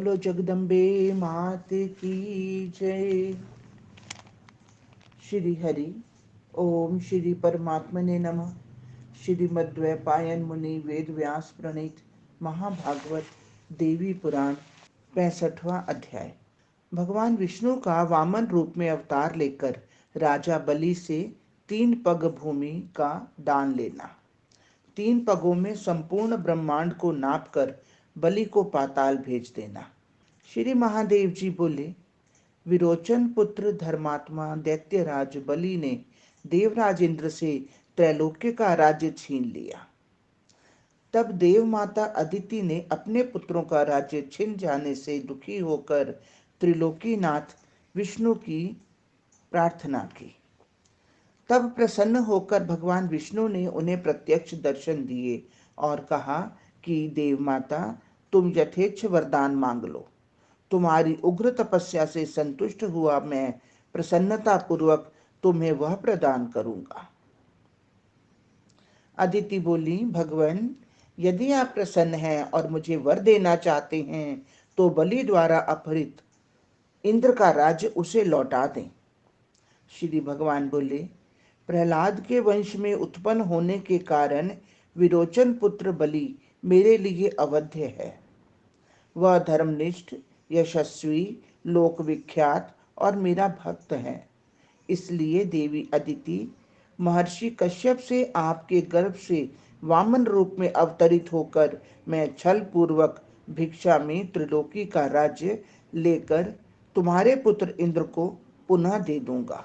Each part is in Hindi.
बोलो जगदम्बे मात की जय। श्री हरि ओम श्री परमात्मने नमः। श्रीमद्वैपायन मुनि वेद व्यास प्रणीत महाभागवत देवी पुराण 65वां अध्याय। भगवान विष्णु का वामन रूप में अवतार लेकर राजा बलि से 3 पग भूमि का दान लेना। 3 पगों में संपूर्ण ब्रह्मांड को नापकर बलि को पाताल भेज देना। श्री महादेव जी बोले, विरोचन पुत्र धर्मात्मा दैत्यराज बलि ने देवराज इंद्र से त्रैलोक्य का राज्य छीन लिया। तब देव माता अदिति ने अपने पुत्रों का राज्य छिन जाने से दुखी होकर त्रिलोकीनाथ विष्णु की प्रार्थना की। तब प्रसन्न होकर भगवान विष्णु ने उन्हें प्रत्यक्ष दर्शन दिए और कहा कि देव माता, तुम यथेच्छ वरदान मांग लो। तुम्हारी उग्र तपस्या से संतुष्ट हुआ मैं प्रसन्नता पूर्वक तुम्हें वह प्रदान करूंगा। अदिति बोली, भगवान, यदि आप प्रसन्न हैं और मुझे वर देना चाहते हैं तो बलि द्वारा अपहरित इंद्र का राज्य उसे लौटा दें। श्री भगवान बोले, प्रहलाद के वंश में उत्पन्न होने के कारण विरोचन पुत्र बलि मेरे लिए अवध्य है। वह धर्मनिष्ठ, यशस्वी, लोक विख्यात और मेरा भक्त है। इसलिए देवी अदिति, महर्षि कश्यप से आपके गर्भ से वामन रूप में अवतरित होकर मैं छल पूर्वक भिक्षा में त्रिलोकी का राज्य लेकर तुम्हारे पुत्र इंद्र को पुनः दे दूंगा।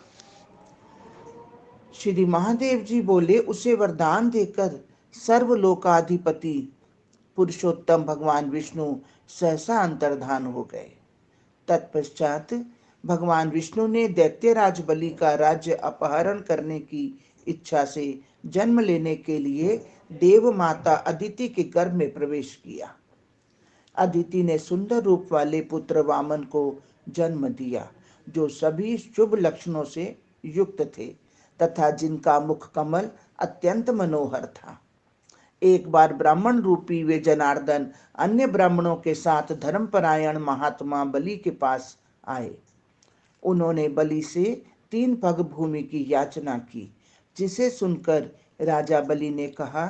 श्री महादेव जी बोले, उसे वरदान देकर सर्वलोकाधिपति पुरुषोत्तम भगवान विष्णु सहसा अंतर्धान हो गए। तत्पश्चात भगवान विष्णु ने दैत्यराज बलि का राज्य अपहरण करने की इच्छा से जन्म लेने के लिए देव माता अदिति के गर्भ में प्रवेश किया। अदिति ने सुंदर रूप वाले पुत्र वामन को जन्म दिया, जो सभी शुभ लक्षणों से युक्त थे तथा जिनका मुख कमल अत्यंत मनोहर था। एक बार ब्राह्मण रूपी वे जनार्दन अन्य ब्राह्मणों के साथ धर्मपरायण महात्मा बलि के पास आए। उन्होंने बलि से 3 पग भूमि की याचना की, जिसे सुनकर राजा बलि ने कहा,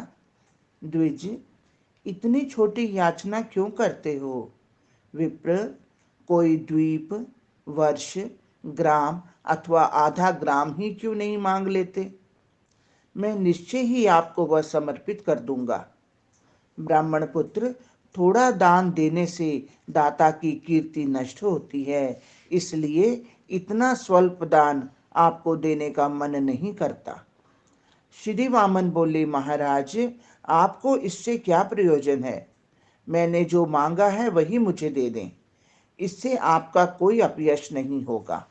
द्विज, इतनी छोटी याचना क्यों करते हो? विप्र, कोई द्वीप, वर्ष, ग्राम अथवा आधा ग्राम ही क्यों नहीं मांग लेते? मैं निश्चय ही आपको वह समर्पित कर दूंगा। ब्राह्मण पुत्र, थोड़ा दान देने से दाता की कीर्ति नष्ट होती है, इसलिए इतना स्वल्प दान आपको देने का मन नहीं करता। श्री वामन बोले, महाराज, आपको इससे क्या प्रयोजन है? मैंने जो मांगा है वही मुझे दे दें, इससे आपका कोई अपयश नहीं होगा।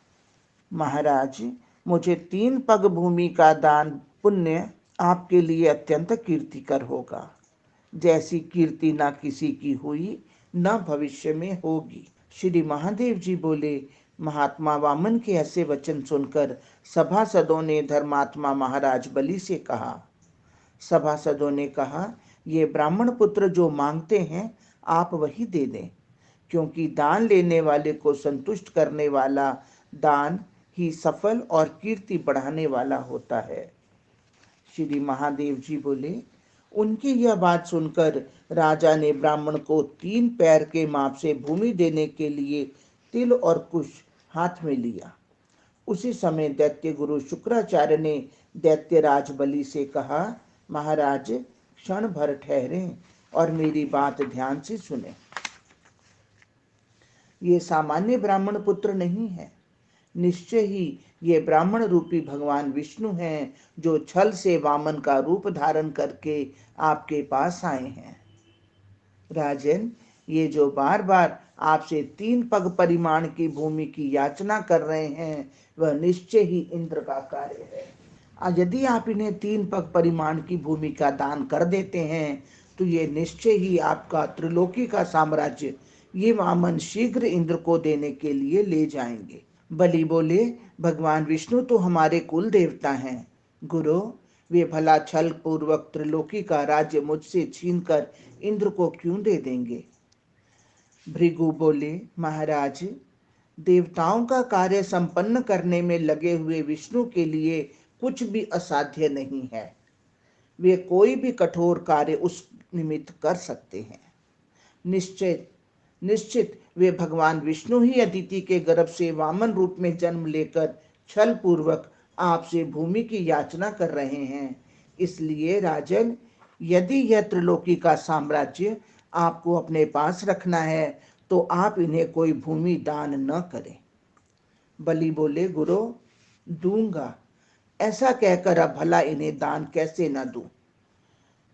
महाराज, मुझे 3 पग भूमि का दान पुण्य आपके लिए अत्यंत कीर्तिकर होगा, जैसी कीर्ति न किसी की हुई न भविष्य में होगी। श्री महादेव जी बोले, महात्मा वामन के ऐसे वचन सुनकर सभासदों ने धर्मात्मा महाराज बलि से कहा। सभासदों ने कहा, ये ब्राह्मण पुत्र जो मांगते हैं आप वही दे दें, क्योंकि दान लेने वाले को संतुष्ट करने वाला दान ही सफल और कीर्ति बढ़ाने वाला होता है। श्री महादेव जी बोले, उनकी यह बात सुनकर राजा ने ब्राह्मण को 3 पैर के माप से भूमि देने के लिए तिल और कुश हाथ में लिया। उसी समय दैत्य गुरु शुक्राचार्य ने दैत्यराज बलि से कहा, महाराज, क्षण भर ठहरें और मेरी बात ध्यान से सुने। ये सामान्य ब्राह्मण पुत्र नहीं है, निश्चय ही ये ब्राह्मण रूपी भगवान विष्णु हैं, जो छल से वामन का रूप धारण करके आपके पास आए हैं। राजन, ये जो बार बार आपसे 3 पग परिमाण की भूमि की याचना कर रहे हैं वह निश्चय ही इंद्र का कार्य है। यदि आप इन्हें 3 पग परिमाण की भूमि का दान कर देते हैं तो ये निश्चय ही आपका त्रिलोकी का साम्राज्य ये वामन शीघ्र इंद्र को देने के लिए ले जाएंगे। बलि बोले, भगवान विष्णु तो हमारे कुल देवता हैं। गुरु, वे भला छल पूर्वक त्रिलोकी का राज्य मुझसे छीनकर इंद्र को क्यों दे देंगे? भृगु बोले, महाराज, देवताओं का कार्य संपन्न करने में लगे हुए विष्णु के लिए कुछ भी असाध्य नहीं है। वे कोई भी कठोर कार्य उस निमित्त कर सकते हैं। निश्चित निश्चित वे भगवान विष्णु ही अदिति के गर्भ से वामन रूप में जन्म लेकर छल पूर्वक आपसे भूमि की याचना कर रहे हैं। इसलिए राजन, यदि यह त्रिलोकी का साम्राज्य आपको अपने पास रखना है तो आप इन्हें कोई भूमि दान न करें। बलि बोले, गुरु, दूंगा। ऐसा कहकर अब भला इन्हें दान कैसे न दूं?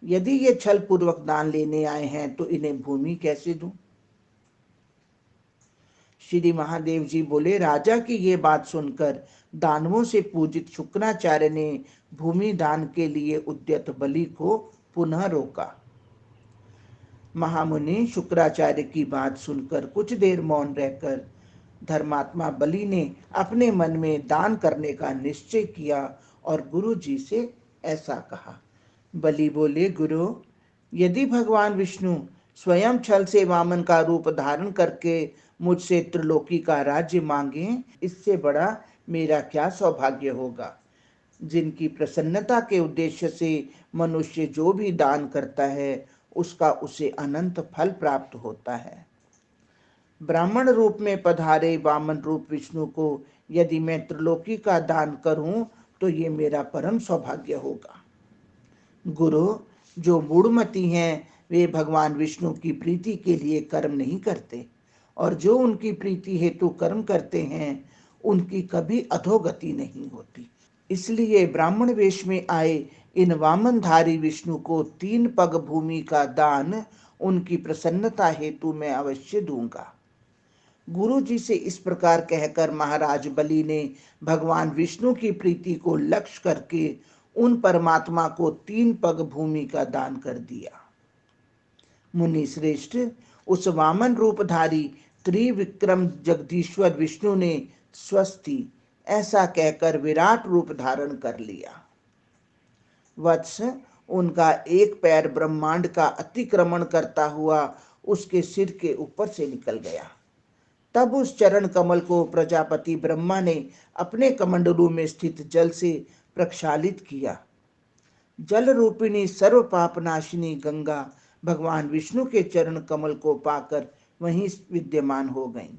यदि ये छल पूर्वक दान लेने आए हैं तो इन्हें भूमि कैसे दूं? श्री महादेव जी बोले, राजा की ये बात सुनकर दानवों से पूजित शुक्राचार्य ने भूमि दान के लिए उद्यत बलि को पुनः रोका। महामुनि शुक्राचार्य की बात सुनकर कुछ देर मौन रहकर धर्मात्मा बलि ने अपने मन में दान करने का निश्चय किया और गुरु जी से ऐसा कहा। बलि बोले, गुरु, यदि भगवान विष्णु स्वयं छल से वामन का रूप धारण करके मुझसे त्रिलोकी का राज्य मांगे, इससे बड़ा मेरा क्या सौभाग्य होगा। जिनकी प्रसन्नता के उद्देश्य से मनुष्य जो भी दान करता है उसका उसे अनंत फल प्राप्त होता है। ब्राह्मण रूप में पधारे वामन रूप विष्णु को यदि मैं त्रिलोकी का दान करूं तो ये मेरा परम सौभाग्य होगा। गुरु, जो मूढ़मती हैं वे भगवान विष्णु की प्रीति के लिए कर्म नहीं करते और जो उनकी प्रीति हेतु कर्म करते हैं उनकी कभी अधोगति नहीं होती। इसलिए ब्राह्मण वेश में आए इन वामनधारी विष्णु को 3 पग भूमि का दान उनकी प्रसन्नता हेतु मैं अवश्य दूंगा। गुरु जी से इस प्रकार कहकर महाराज बलि ने भगवान विष्णु की प्रीति को लक्ष्य करके उन परमात्मा को 3 पग भूमि का दान कर दिया। मुनि श्रेष्ठ, उस वामन रूपधारी त्रिविक्रम जगदीश्वर विष्णु ने स्वस्ति ऐसा कहकर विराट रूप धारण कर लिया। वत्स, उनका एक पैर ब्रह्मांड का अतिक्रमण करता हुआ उसके सिर के ऊपर से निकल गया। तब उस चरण कमल को प्रजापति ब्रह्मा ने अपने कमंडलू में स्थित जल से प्रक्षालित किया। जल रूपिणी सर्व पापनाशिनी गंगा भगवान विष्णु के चरण कमल को पाकर वहीं विद्यमान हो गईं।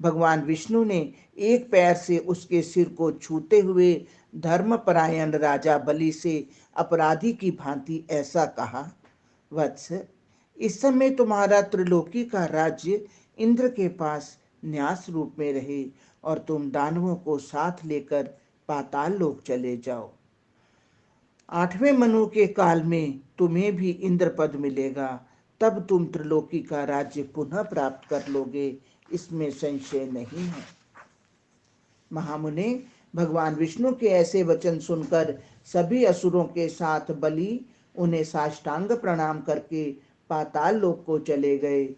भगवान विष्णु ने एक पैर से उसके सिर को छूते हुए धर्मपरायण राजा बलि से अपराधी की भांति ऐसा कहा, वत्स, इस समय तुम्हारा त्रिलोकी का राज्य इंद्र के पास न्यास रूप में रहे और तुम दानवों को साथ लेकर पाताल लोक चले जाओ। 8वें मनु के काल में तुम्हें भी इंद्र पद मिलेगा, तब तुम त्रिलोकी का राज्य पुनः प्राप्त कर लोगे, इसमें संशय नहीं है। महामुने, भगवान विष्णु के ऐसे वचन सुनकर सभी असुरों के साथ बलि उन्हें साष्टांग प्रणाम करके पाताल लोक को चले गए।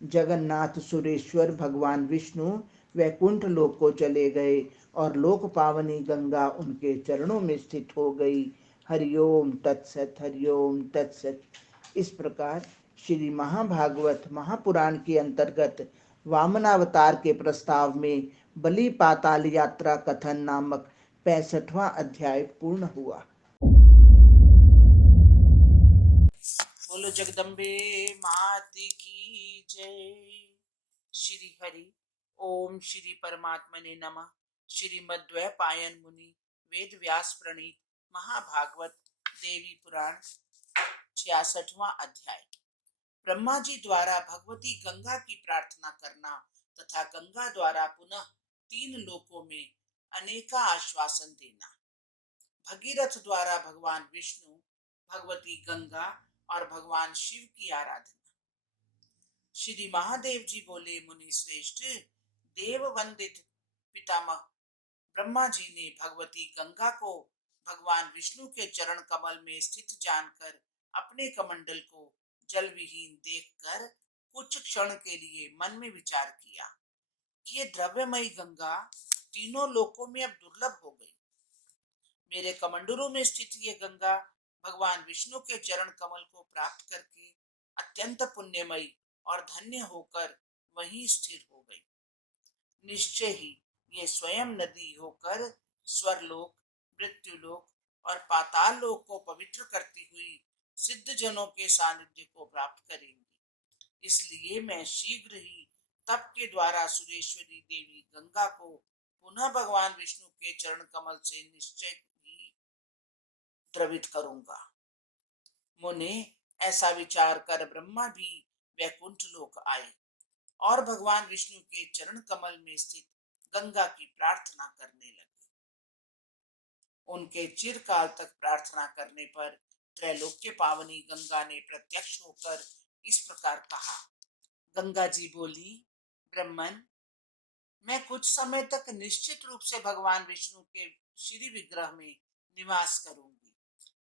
जगन्नाथ सुरेश्वर भगवान विष्णु वैकुंठ लोक को चले गए और लोक पावनी गंगा उनके चरणों में स्थित हो गई। हरिओम तत्सत, हरिओम तत्सत। इस प्रकार श्री महाभागवत महापुराण के अंतर्गत वामनावतार के प्रस्ताव में बलि पाताल यात्रा कथन नामक 65वां अध्याय पूर्ण हुआ। बोलो जगदम्बे मात की जय। श्री हरि ओम श्री परमात्मने नमः। श्रीमद्वैपायन मुनि वेद व्यास प्रणीत महाभागवत देवी पुराण 66वां अध्याय। ब्रह्मा जी द्वारा भगवती गंगा की प्रार्थना करना तथा गंगा द्वारा पुनः 3 लोकों में अनेका आश्वासन देना। भगीरथ द्वारा भगवान विष्णु, भगवती गंगा और भगवान शिव की आराधना। श्री महादेव जी बोले, मुनि श्रेष्ठ, देव वंदित पितामह ब्रह्मा जी ने भगवती गंगा को भगवान विष्णु के चरण कमल में स्थित जानकर अपने कमंडल को जल विहीन देखकर कुछ क्षण के लिए मन में विचार किया कि ये द्रव्यमयी गंगा तीनों लोकों में अब दुर्लभ हो गई। मेरे कमंडलों में स्थित ये गंगा भगवान विष्णु के चरण कमल को प्राप्त करके अत्यंत पुण्यमयी और धन्य होकर वहीं स्थिर हो गई। निश्चय ही ये स्वयं नदी होकर स्वर्लोक, मृत्युलोक और पाताल लोक को पवित्र करती हुई सिद्ध जनों के सानिध्य को प्राप्त करेंगी। इसलिए मैं शीघ्र ही तप के द्वारा सुरेश्वरी देवी गंगा को पुनः भगवान विष्णु के चरण कमल से निश्चय ही द्रवित करूंगा। मुने, ऐसा विचार कर ब्रह्मा भी वैकुंठ लोक आए और भगवान विष्णु के चरण कमल में स्थित गंगा की प्रार्थना करने लगे। उनके चिरकाल तक प्रार्थना करने पर त्रैलोक्य पावनी गंगा ने प्रत्यक्ष होकर इस प्रकार कहा। गंगा जी बोली, ब्रह्मन, मैं कुछ समय तक निश्चित रूप से भगवान विष्णु के श्री विग्रह में निवास करूंगी।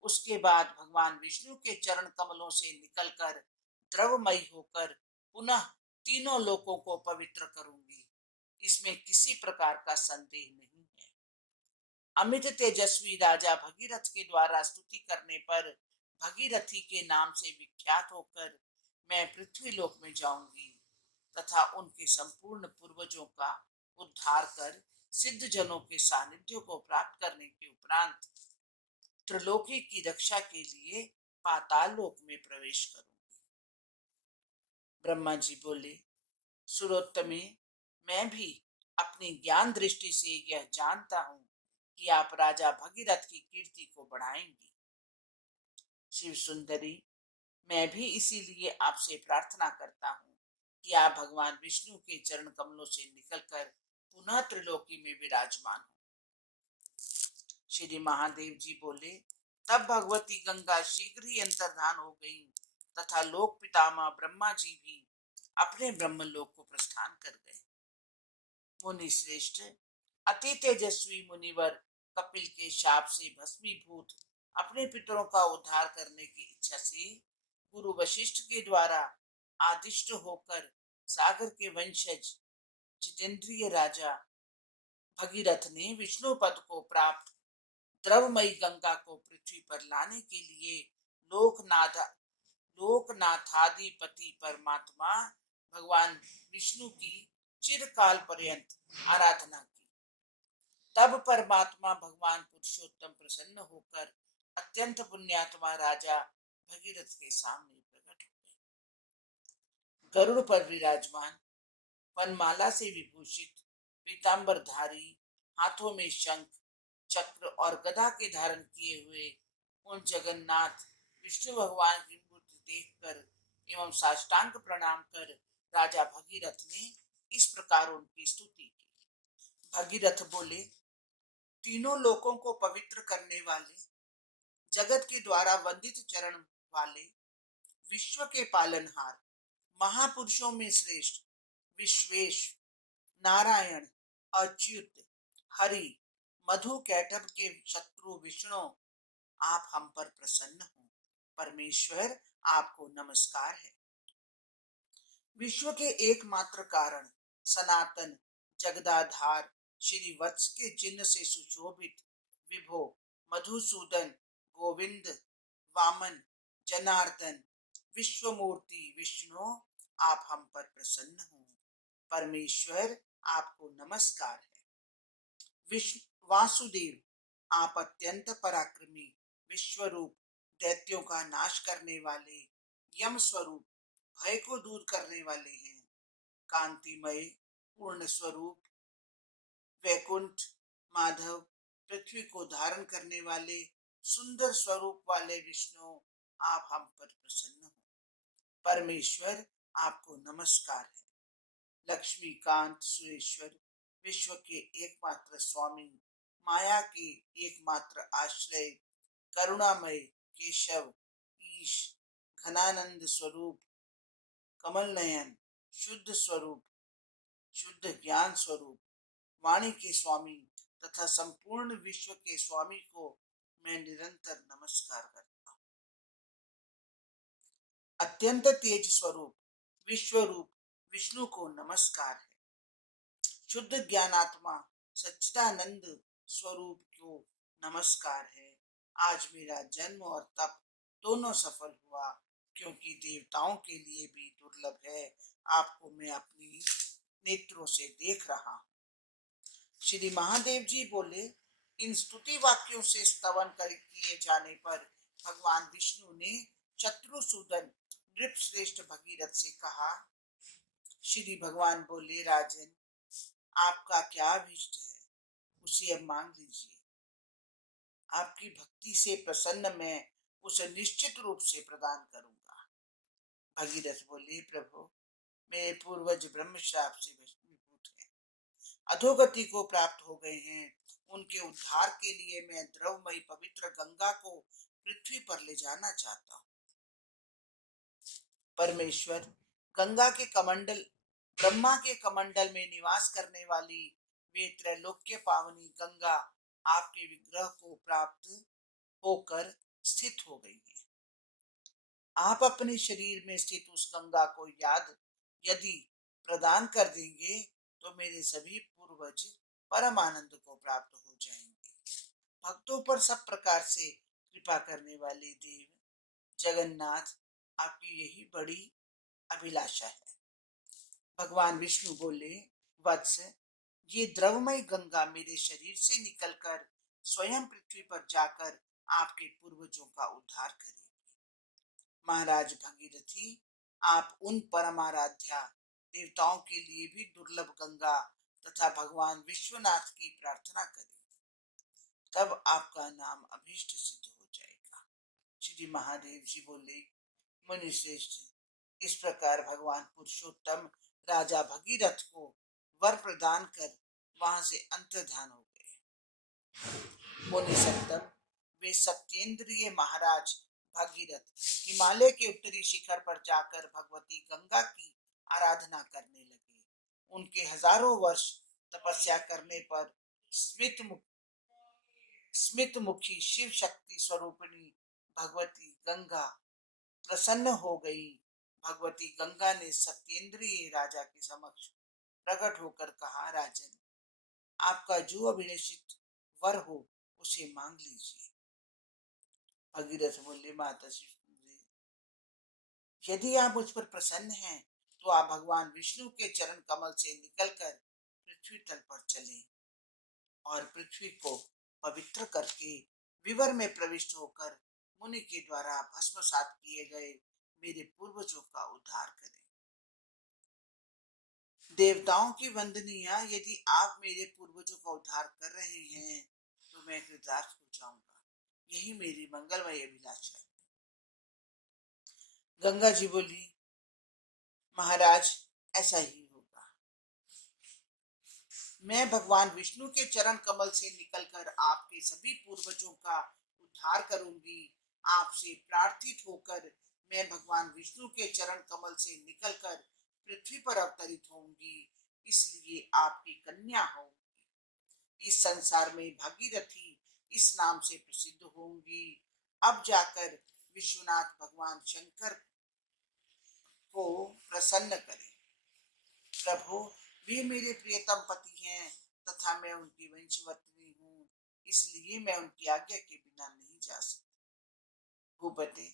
उसके बाद भगवान विष्णु के चरण कमलों से निकलकर द्रवमयी होकर पुनः तीनों लोकों को पवित्र करूंगी। इसमें किसी प्रकार का संदेह नहीं है। अमित तेजस्वी राजा भगीरथ के द्वारा स्तुति करने पर भगीरथी के नाम से विख्यात होकर मैं पृथ्वी लोक में जाऊंगी तथा उनके संपूर्ण पूर्वजों का उद्धार कर सिद्ध जनों के सानिध्य को प्राप्त करने के उपरांत त्रिलोकी की रक्षा के लिए पाताल लोक में प्रवेश करूंगी। ब्रह्मा जी बोले, सुरोत्तमे, मैं भी अपनी ज्ञान दृष्टि से यह जानता हूं कि आप राजा भगीरथ की कीर्ति को बढ़ाएंगी। शिव सुंदरी, मैं भी इसीलिए आपसे प्रार्थना करता हूं कि आप भगवान विष्णु के चरण कमलों से निकलकर पुनः त्रिलोकी में विराजमान हो। श्री महादेव जी बोले, तब भगवती गंगा शीघ्र ही अंतर्धान हो गई तथा लोक पितामह ब्रह्मा जी भी अपने ब्रह्मलोक को प्रस्थान कर गए। मुनि श्रेष्ठ, अति तेजस्वी मुनिवर कपिल के शाप से भस्मीभूत अपने पितरों का उद्धार करने की इच्छा से गुरु वशिष्ठ के द्वारा आदिष्ट होकर सागर के वंशज जितेंद्रिय राजा भगीरथ ने विष्णु पद को प्राप्त द्रवमयी गंगा को पृथ्वी पर लाने के लिए लोकनाथाधिपति परमात्मा भगवान विष्णु की चिरकाल पर्यंत आराधना की। तब परमात्मा भगवान पुरुषोत्तम प्रसन्न होकर अत्यंत पुण्यात्मा राजा भगीरथ के सामने प्रकट हो गए। गरुड़ पर विराजमान, वनमाला से विभूषित, पीतांबरधारी, हाथों में शंख, चक्र और गदा के धारण किए हुए उन जगन्नाथ विष्णु भगवान की मूर्ति देखकर एवं साष्टांग प्रणाम कर राजा भगीरथ ने इस प्रकार उनकी स्तुति की। भगीरथ बोले, तीनों लोकों को पवित्र करने वाले, जगत के द्वारा वंदित चरण वाले, विश्व के पालनहार, महापुरुषों में श्रेष्ठ विश्वेश, नारायण, अच्युत, हरि, मधु कैटभ के शत्रु विष्णु, आप हम पर प्रसन्न हो। परमेश्वर, आपको नमस्कार है। विश्व के एकमात्र कारण, सनातन, जगदाधार, श्री वत्स के चिन्ह से सुशोभित विभो, मधुसूदन, गोविंद, वामन, जनार्दन, विश्वमूर्ति विष्णु, आप हम पर प्रसन्न हो। परमेश्वर, आपको नमस्कार है। वासुदेव, आप अत्यंत पराक्रमी, विश्वरूप, दैत्यों का नाश करने वाले, यम स्वरूप, भय को दूर करने वाले हैं। कांतिमय, पूर्ण स्वरूप, वैकुंठ, माधव, पृथ्वी को धारण करने वाले, सुंदर स्वरूप वाले विष्णु, आप हम पर प्रसन्न हो। परमेश्वर, आपको नमस्कार है। लक्ष्मीकांत, सुरेश्वर, विश्व के एकमात्र स्वामी, माया के एकमात्र आश्रय, करुणामय, केशव, ईश, घनानंद स्वरूप, कमल नयन, शुद्ध स्वरूप, शुद्ध ज्ञान स्वरूप, वाणी के स्वामी तथा संपूर्ण विश्व के स्वामी को मैं निरंतर नमस्कार करता हूँ। अत्यंत तेज स्वरूप, विश्वरूप विष्णु को नमस्कार है। शुद्ध ज्ञानात्मा, सच्चिदानंद स्वरूप को नमस्कार है। आज मेरा जन्म और तप दोनों सफल हुआ, क्योंकि देवताओं के लिए भी दुर्लभ है। आपको मैं अपनी नेत्रों से देख रहा हूँ। श्री महादेव जी बोले, इन स्तुति वाक्यों से स्तवन कर किए जाने पर भगवान विष्णु ने शत्रुसूदन नृपश्रेष्ठ भगीरथ से कहा। श्री भगवान बोले, राजन, आपका क्या अभिष्ट है, उसे अब मांग लीजिए। आपकी भक्ति से प्रसन्न मैं उसे निश्चित रूप से प्रदान करूंगा। भगीरथ बोले, प्रभु, मेरे पूर्वज ब्रह्म श्राप से भस्मीभूत हैं, अधोगति को प्राप्त हो गए हैं। उनके उद्धार के लिए मैं द्रवमयी पवित्र गंगा को पृथ्वी पर ले जाना चाहता हूँ। परमेश्वर, गंगा के कमंडल ब्रह्मा के कमंडल में निवास करने वाली वे त्रैलोक्य पावनी गंगा आपके विग्रह को प्राप्त होकर स्थित हो गई है। आप अपने शरीर में स्थित उस गंगा को याद यदि प्रदान कर देंगे तो मेरे सभी पूर्वज परम आनंद को प्राप्त हो जाएंगे। भक्तों पर सब प्रकार से कृपा करने वाले देव जगन्नाथ, आपकी यही बड़ी अभिलाषा है। भगवान विष्णु बोले, वत्स, ये द्रवमय गंगा मेरे शरीर से निकलकर स्वयं पृथ्वी पर जाकर आपके पूर्वजों का उद्धार करेगी। महाराज भगीरथी, आप उन परमाराध्या देवताओं के लिए भी दुर्लभ गंगा तथा भगवान विश्वनाथ की प्रार्थना करें, तब आपका नाम अभीष्ट सिद्ध हो जाएगा। श्री महादेव जी बोले, मुनि श्रेष्ठ, इस प्रकार भगवान पुरुषोत्तम राजा भगीरथ को वर प्रदान कर वहां से अंतर्धान हो गए। मुनि सत्तम, वे सत्येंद्रिय महाराज भगीरथ हिमालय के उत्तरी शिखर पर जाकर भगवती गंगा की आराधना करने लगे। उनके हजारों वर्ष तपस्या करने पर स्मित मुखी शिव शक्ति स्वरूपिणी भगवती गंगा प्रसन्न हो गई। भगवती गंगा ने सत्येंद्रिय राजा के समक्ष प्रकट होकर कहा, राजन, आपका जो अभिलषित वर हो उसे मांग लीजिए। भगीरथ बोले, माता श्री, यदि आप मुझ पर प्रसन्न हैं तो आप भगवान विष्णु के चरण कमल से निकलकर पृथ्वी तल पर चलें और पृथ्वी को पवित्र करके विवर में प्रविष्ट होकर मुनि के द्वारा भस्मसात किए गए मेरे पूर्वजों का उद्धार करें। देवताओं की वंदनीय, यदि आप मेरे पूर्वजों का उद्धार कर रहे हैं तो मैं कृतार्थ हो जाऊंगा। यही मेरी मंगलमय अभिलाषा है। गंगा जी बोली, महाराज, ऐसा ही होगा। मैं भगवान विष्णु के चरण कमल से निकलकर आपके सभी पूर्वजों का उद्धार करूंगी। आपसे प्रार्थित होकर मैं भगवान विष्णु के चरण कमल से निकलकर पृथ्वी पर अवतरित होंगी, इसलिए आपकी कन्या होंगी। इस संसार में भागीरथी इस नाम से प्रसिद्ध होंगी। अब जाकर विश्वनाथ भगवान शंकर को प्रसन्न करें। प्रभु, वे मेरे प्रियतम पति हैं तथा मैं उनकी वंशवतनी हूँ, इसलिए मैं उनकी आज्ञा के बिना नहीं जा सकती। भूपते,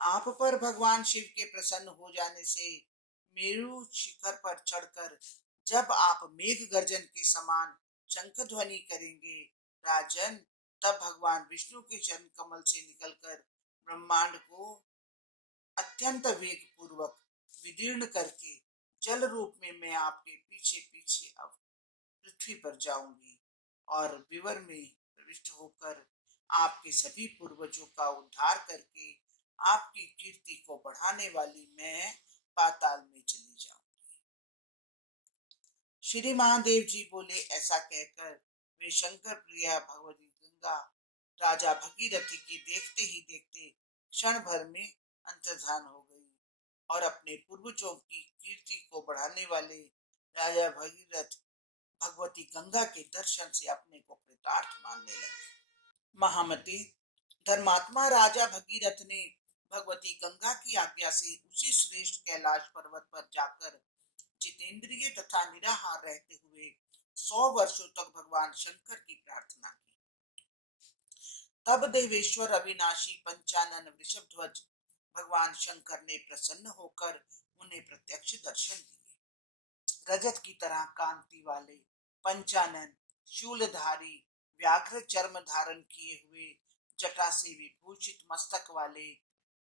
आप पर भगवान शिव के प्रसन्न हो जाने से मेरु शिखर पर चढ़कर जब आप मेघ गर्जन के समान शंख ध्वनि करेंगे, राजन, तब भगवान विष्णु के चरण कमल से निकलकर ब्रह्मांड को अत्यंत वेग पूर्वक विदीर्ण करके जल रूप में मैं आपके पीछे पीछे अब पृथ्वी पर जाऊंगी और विवर में प्रविष्ट होकर आपके सभी पूर्वजों का उद्धार करके आपकी कीर्ति को बढ़ाने वाली मैं पाताल में चली जाऊंगी। श्री महादेव जी बोले, ऐसा कहकर वे शंकर प्रिया भगवती गंगा राजा भगीरथी की देखते ही देखते क्षण भर में अंतर्धान हो गई और अपने पूर्वजों की कीर्ति को बढ़ाने वाले राजा भगीरथ भगवती गंगा के दर्शन से अपने को कृतार्थ मानने लगे। महामती, धर्मात्मा राजा भगीरथ ने भगवती गंगा की आज्ञा से उसी श्रेष्ठ कैलाश पर्वत पर जाकर जितेंद्रिय तथा निराहार रहते हुए 100 वर्षों तक भगवान शंकर की प्रार्थना की। तब देवेश्वर अविनाशी पंचानन वृषभध्वज भगवान शंकर ने प्रसन्न होकर उन्हें प्रत्यक्ष दर्शन दिए। रजत की तरह कांति वाले, पंचानन, शूलधारी, व्याघ्र चर्म धारण किए हुए, जटा से विभूषित मस्तक वाले,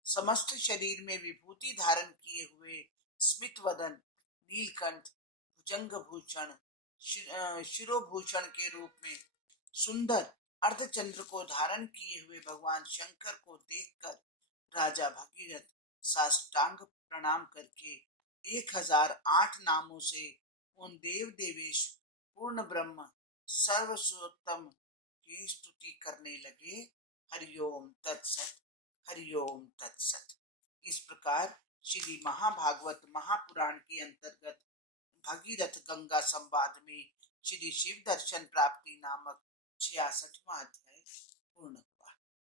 समस्त शरीर में विभूति धारण किए हुए, स्मित वदन, नीलकंठ, भुजंग भूषण, शिरोभूषण के रूप में सुंदर अर्धचंद्र को धारण किए हुए भगवान शंकर को देखकर राजा भगीरथ साष्टांग प्रणाम करके 1008 नामों से उन देव देवेश पूर्ण ब्रह्म सर्वसोत्तम की स्तुति करने लगे। हरिओम तत्सत, हरिओम तत्सत। इस प्रकार श्री महाभागवत महापुराण के अंतर्गत भगीरथ गंगा संवाद में श्री शिव दर्शन प्राप्ति नामक 66वां अध्याय पूर्ण।